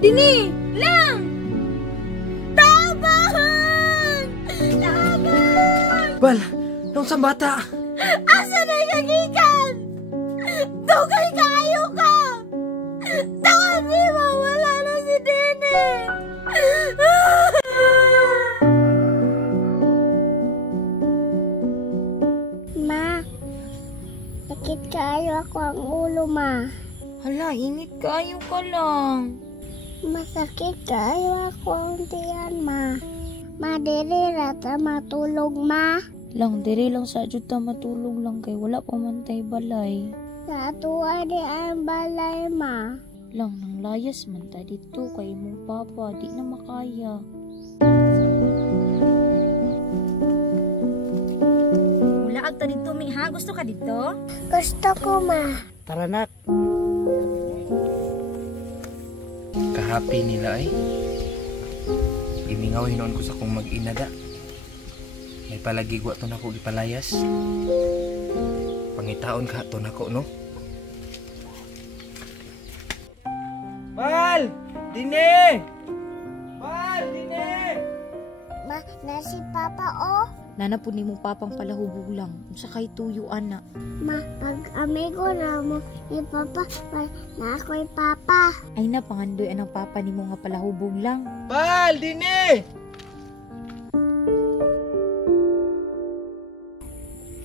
Dini! Lang! Tabang! Tabang! Bal, nung sa bata. Asa na kagikan? Dugay kayo ka! Tawad ni mo, wala na si Dini! Ma, sakit kayo ako ang ulo, ma. Hala, init kayo ka lang. Masakit kayo ako ang tiyan, ma. Madiri rata matulog, ma. Lang, diri lang sa jud ta matulog lang kay wala pa man tay balay. Sa tuwa di ang balay, ma. Lang, nang layas man ta dito kay imong papa, di na makaya. Mulaag ta dito, mi ha? Gusto ka dito? Gusto ko, ma. Tara nak. Kahapi nila ay. Gimingaw hinoon ko sa kong mag-inada. May palagigwa to na ko gipalayas. Pangitaon ka to na ko, no? Bal! Dine! Bal! Dine! Ma, na si Papa, oh. Nanapod ni mong papang palahubog lang. Sa kay tuyuan na. Ma, pag amigo na mo ni Papa, na ako'y Papa. Ay na, pangandoy ang papa ni mo nga palahubog lang. Bal! Dine!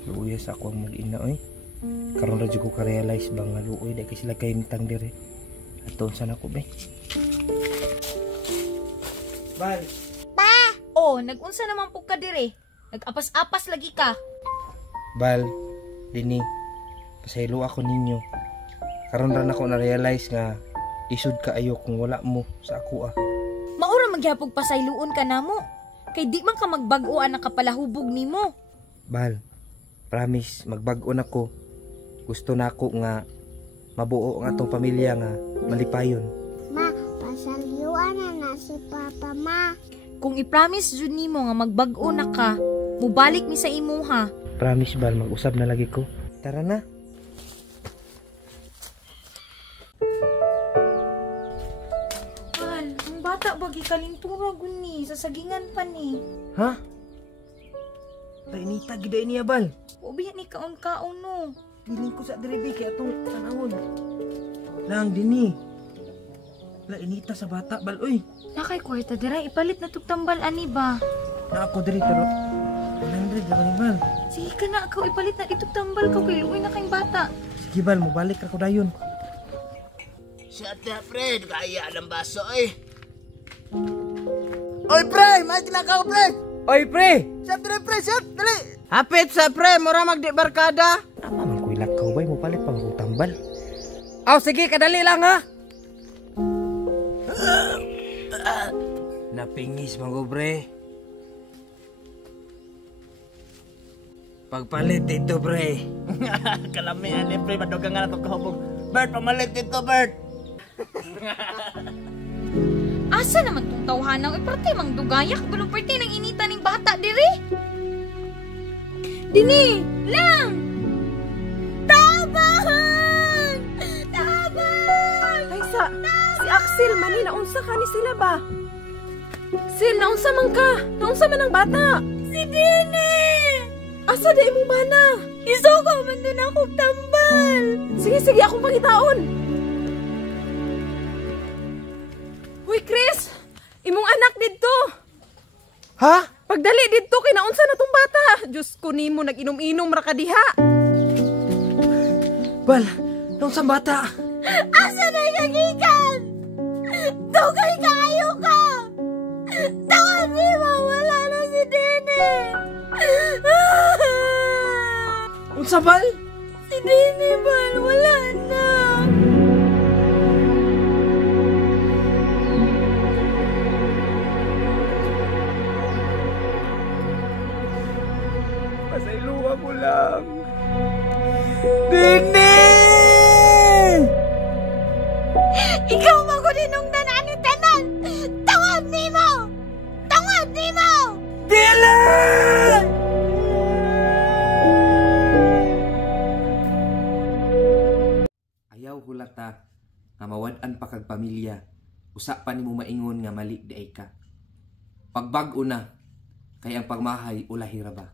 Luoy sa ako ang mag-ina, oy. Karon ra jud ko ka-realize ba nga luoy dahil kasi sila kayo nitang dire. Aton sana ko, be. Bal! Oh, nag-unsa naman po ka dire? Nag-apas-apas lagi ka. Bal, Dini, pasaylo ako ninyo. Karon ra nako na-realize nga isud ka ayo kung wala mo sa ako, ah. Maura magyapog pasayloon ka namo. Kay di man ka magbag-oan ang kapalahubog nimo. Bal, promise, magbag-o na ko. Gusto na ako nga mabuo ang atong pamilya nga malipayon. Ma, pasalyuan na si Papa, ma. Kung i-promise jud nimo nga magbag-o na ka, mubalik mi sa imuha. Promise, Bal, mag-usab na lagi ko. Tara na. Bal, ang bata bagi kalintura guni, sasagingan pa ni. Ha? Tainita gida niya, Bal. Ubi ni kaon-kaon no. Piling ko sa diribi kay atong tanawon. Lang, Dini. La inita sa bata, Bal, oy. Nakay kwarta dira, ipalit na tugtambal ani ba? Na ako diri pero 100 lang ni Bal. Sige ka na, ikaw ipalit na itugtambal ka kay luoy na kayong bata. Sige, Bal, mabalik ako dayon. Shut up, Fred. Kaya ng baso, eh. Oy, pre! May tinakaw, pre! Oy, pre! Shut up, pre! Shut! Dali! Hapit sa pre, mura magdi barkada. Tama man ko ilakaw bay mo palit pang tambal. Aw sige, kadali lang ha. Napingis man ko, pre. Pagpalit dito, pre. Kalamihan ni pre. Madugang nga na ito kahubog. Bert, pamalit dito, Bert! Asa naman tong tawhanaw? Parte mang dugayak, bulong parte ng inita ning bata diri. Dini! Lang! Tabang! Tabang! Kaysa, si Axel mani naunsa ka ni sila ba? Sil, naunsa man ka? Naunsa man ang bata? Si Dini! Asa di mo ba na? Isuko man doon ako tambal! Sige, sige, akong pangitaon. Uy, Chris! Imong anak didto! Ha? Pagdali didto, kinaunsa na tong bata! Diyos ko nimo, nag-inom-inom ra ka diha! Bal, nung sa bata. Asa na kagikan? Dugay kayo ka! Tawad ni mo, wala na si Dini! Unsa, Bal? Si Dini, Bal, wala na! Pasayluwa mo lang. Dini! Ikaw magudinungdan ani tanan! Tawad ni mo! Tawad ni mo! Dili! Ayaw hulata nga mawad-an pa kag pamilya usa pa nimo maingon nga mali di ay ka. Pagbag-o na, kay ang pagmahay ulahira ba.